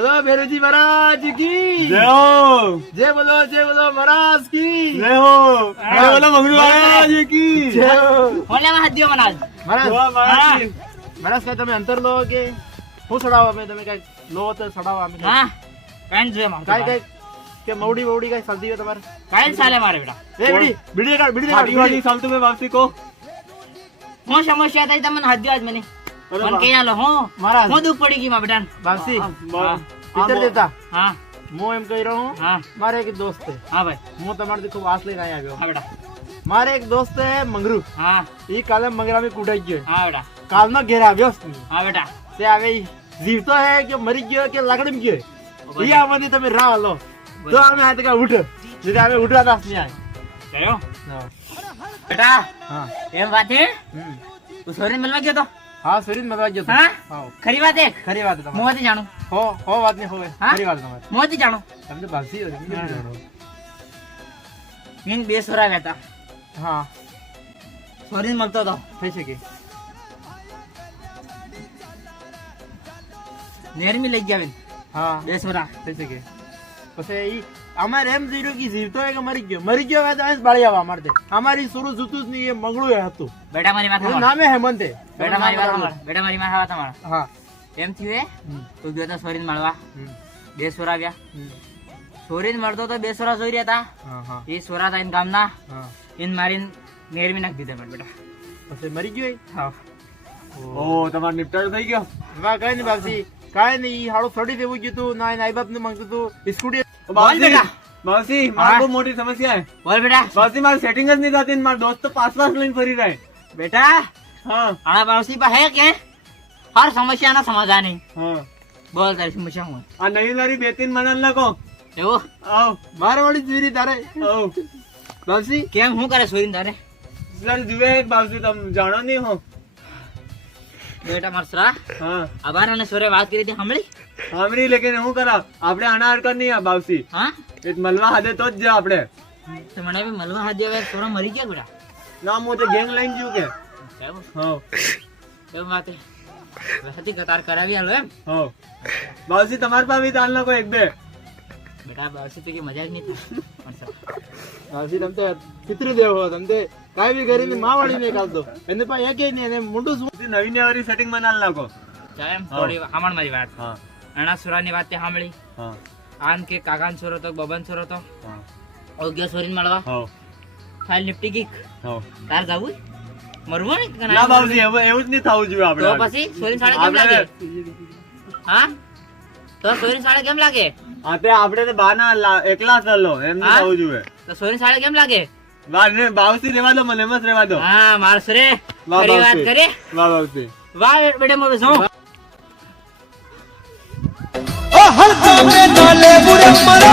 बोलो भैरवजी महाराज की जय हो। जय बोलो महाराज की जय हो। जय बोलो मंगरू महाराज की जय हो। બોલે માં હાથ દ્યો મનાજ महाराज महाराज महाराज કઈ તમે અંતર લો કે હું સડાવવા અમે તમે કઈ લો તો સડાવવા અમે હા કાઈ જોઈએ માં કઈ કઈ કે મવડી કઈ ચાલતી હોય તમારે કાઈ ચાલે મારે બેટા એ બીડી वाटी કાઢ साल तुम्हें वापसी को હું સમસ્યા થઈ તમને હાથ દ્યો આજ મને મને કે આલો હું महाराज હું દુખ પડી ગઈ માં બેટા बापसी हाँ। પિક્ચર દેતા હા હું એમ કહી રહ્યો હું હા મારે એક દોસ્ત છે હા ભાઈ હું તમારાથી ખૂબ આસ લઈને આવ્યો હા બેટા મારે એક દોસ્ત છે મંગરૂ હા એ કાલે મંગરામાં કૂટાઈ ગયો હા બેટા કાલનો ઘેર આવ્યો હા બેટા તે આવે ઈ જીવતો હે કે મરી ગયો કે લાકડીમાં ગયો ઈ આવવાની તમે રાહ લો તો અમે આ તકા ઉઠ જે અમે ઉઠવા દાસ ની આય ગયો બેટા હા એમ વાત હે હમ. તું સોરી મળવા ગયો તો હા સુરીન મતવા ગયો તો હા હા ખરી વાત હે ખરી વાત તમારી મોતી જાણું હો વાત ની હોય હા? ખરી વાત તમારી મોતી જાણું તમે તો ભાસી હો મીન બે સોરા ગયા હતા હા સોરી મળતો તો થઈ શકે નેરમી લઈ ગયા બેન હા બે સોરા થઈ શકે પછી ઈ અમારે એમ થઈ રહ્યું કે જીવતો હે કે મરી ગયો હોય તો અહીં જ બાળી આવવા માટે અમારી સુરુ જૂતું જ નહીં એ મંગળું હતું બેટા મારી વાત એનું સાંભળ. નામે હેમંત હે બેટા મારી વાત સાંભળ. બેટા મારી વાત સાંભળ. હા એમ થયું હે હમ. તું ગયો તો સોરીને મળવા હમ. બે સોરા આવ્યા હમ. સોરીને મળતો તો બે સોરા જોઈ રહ્યા હતા હા હા એ સોરા હતા એને ગામના હા એને મારીને નેરમી નાખી દીધા મારા બેટા પછી મરી ગયો હા ओ तुम्हारा निपटारा થઈ ગયો વાહ કઈ નહીં બાપસી કઈ નહીં હાડો છોડી દેવું ગયું તું ના નાઈ બાપ ને માંગતું તું સ્કૂટી बाबूजी बेटा। बाबूजी हाँ। मार को मोटी समस्या है બોલ બેટા बाबूजी मार सेटिंग જ नहीं થતી માર દોસ્ત તો પાસ લઈને ફરી રહે બેટા હા આના પાડોશી પા હે કે હર સમસ્યાના સમાધાન હે હા બોલ તારી સમસ્યા હું આ નવી વાળી બે ત્રણ મનાલ લખો એવું આવ મારે વાળી જીરી તારે આવ બાપસી કેમ હું કરે સોરીને તારે સર જુએ બાબુજી તમે જાણો નહીં હો બેટા માર સરા હા આભાર અને સોરે વાત કરી હતી સાંભળી સાંભળી લેકિન હું કરા આપણે આના હરકત નહીં આ બાબુજી હા એ મળવા હાથે તો જ જા આપણે તો મને બી મળવા હાથ દેવા સોરા મરી ગયા બેટા ના હું તો ગેંગ લઈને જ્યું કે એવું હા એવું વાત હે હતી કતાર કરાવી આલો એમ હા બાબુજી તમારી પાસે બી તાલ નાખો એક બે બેટા બારસી તો કે મજા જ નહીં થાય પણ સર બાપસી તમે તો પિતરી દેવ હો તમે કાઈ બી કરીને માં વાળી નહીં કાઢતો એને પાસે એક નહીં એને મોટું શું નવી વાળી સેટિંગ મનાલ નાખો ચાલ એમ થોડી સાંભળ મારી વાત હા અણા સોરાની વાત તે સાંભળી હા આન કે કાકાન સોરો તો બબન સોરો તો હા ઓગ્યો સોરીને મળવા હા ફાઇલ નિપટી ગઈ હા તાર જાવું મરવું ને કે ના બાબુજી હવે એવું જ નહીં થવું જોઈએ તો આપણે પછી સોરીને સાડે કેમ લાગે હા તો સોરીને સાડે કેમ લાગે હા તે આપણે તો બાના એકલા ચાલો એમ નહીં હા? થવું જોઈએ તો સોરીને સાડે કેમ લાગે બાબુજી રેવા દો મને એમ જ રેવા દો હા માર સરે વાહ ફરી વાત બાબુજી. કરે વાહ બાબુજી વાહ બેટા મોર જો हर जाने डाले बुरे मरो